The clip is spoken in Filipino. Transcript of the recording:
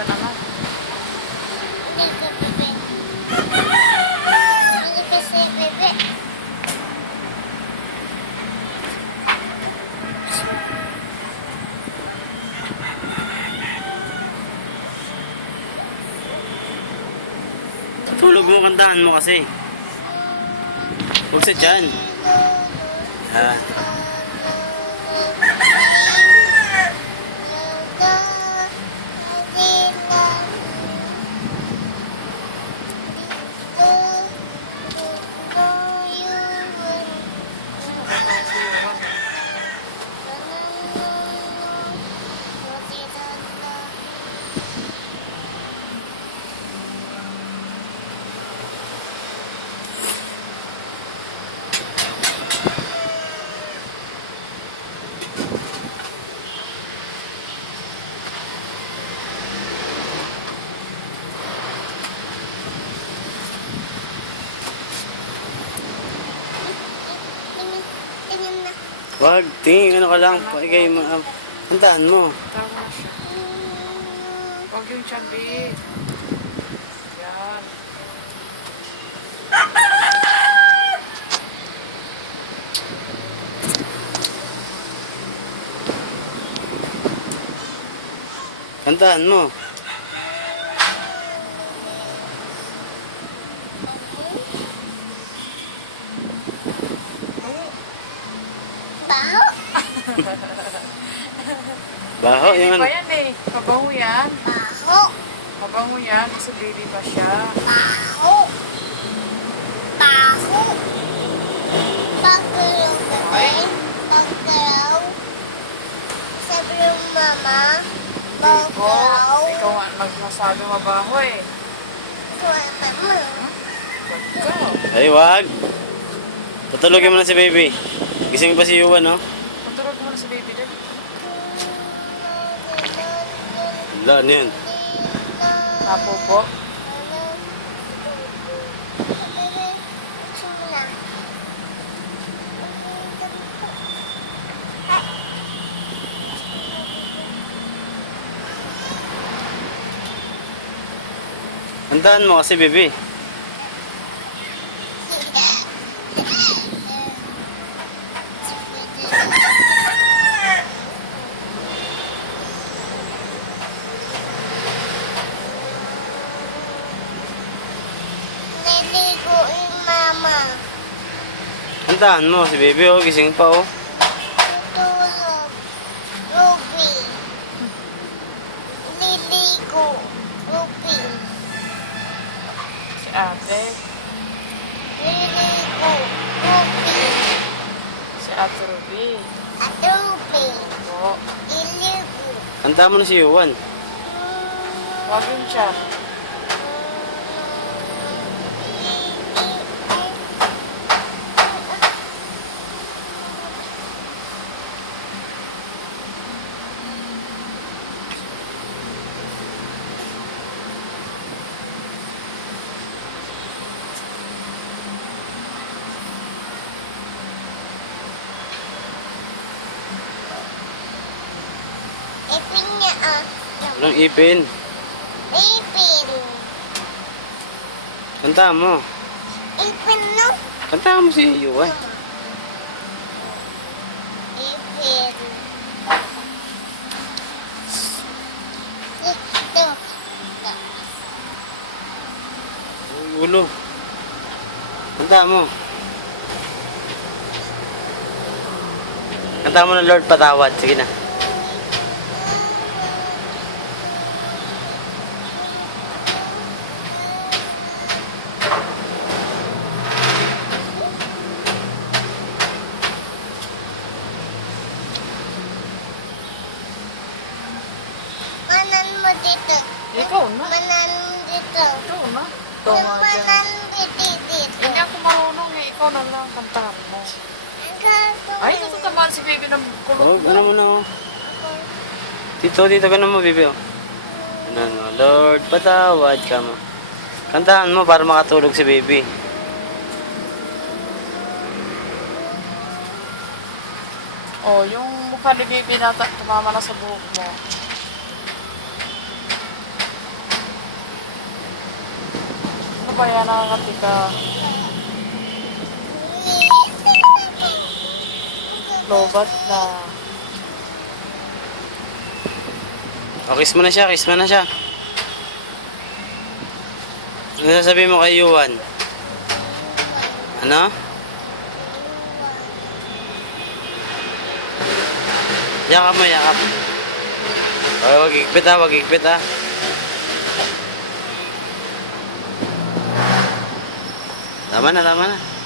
Siya naman. Tulog mo, kantahan mo kasi. Huwag sa dyan. Ha? Wag, tingin ano ka lang. Paigay mo. ah, Kantahan mo. Tama na siya. Huwag yung chambi. Yan. Kantahan mo. Baho? Baho, Baby yung pa ano. yan eh. Mabango yan. Baho? Mabango yan. Kasi baby pa siya. Baho? Baho? Pagkaraw bebe? Pagkaraw? Sabi ng mama, Iko. pagkaraw? Ikaw nga nagmasabi mabaho eh. Kuwapa mo. Wag ka. Ay, wag. Patulogin mo na si baby. Gising pa si Yuan, no? Patulog Wala, ano yan? Napopo. Kantahan mo kasi, baby. Naligo yung mama. Kantahan mo si baby, oh. Gising pa, oh. Tutulog. Ruby. Liligo. Ruby. Si ate. Liligo. Ruby. Si ate Ruby. At Ruby. Oo. Liligo. Kantahan mo na si Yuan. Wag yun siya. Ipin niya ah. Walang ipin. Ipin. Kantahan mo. Ipin no? Kantahan mo si Yuan. Ipin. Ito. Uy, ulo. Kantahan mo. Kantahan mo na Lord patawad. Sige na. Manan mo dito. Ikaw na. Manan mo dito. Ito na. Ito Yung nga dyan. manan dito dito. Hindi ako marunong eh. Ikaw na lang kantahan mo. Ay, natatamaan si baby ng kulot Oh, ano mo na, oh. Dito, dito ka na mo, baby, oh. Ano, ano, Lord, patawad ka mo. Kantahan mo para makatulog si baby. Oh, yung mukha ni baby na tumama na sa buhok mo. Pa yan, nakakatika. Lobat na. O, kiss mo na siya, kiss mo na siya. Ano sasabihin mo kay Yuan? Ano? Yakap mo, yakap. O, wag igpit ha, wag igpit ha. Tama na, tama na.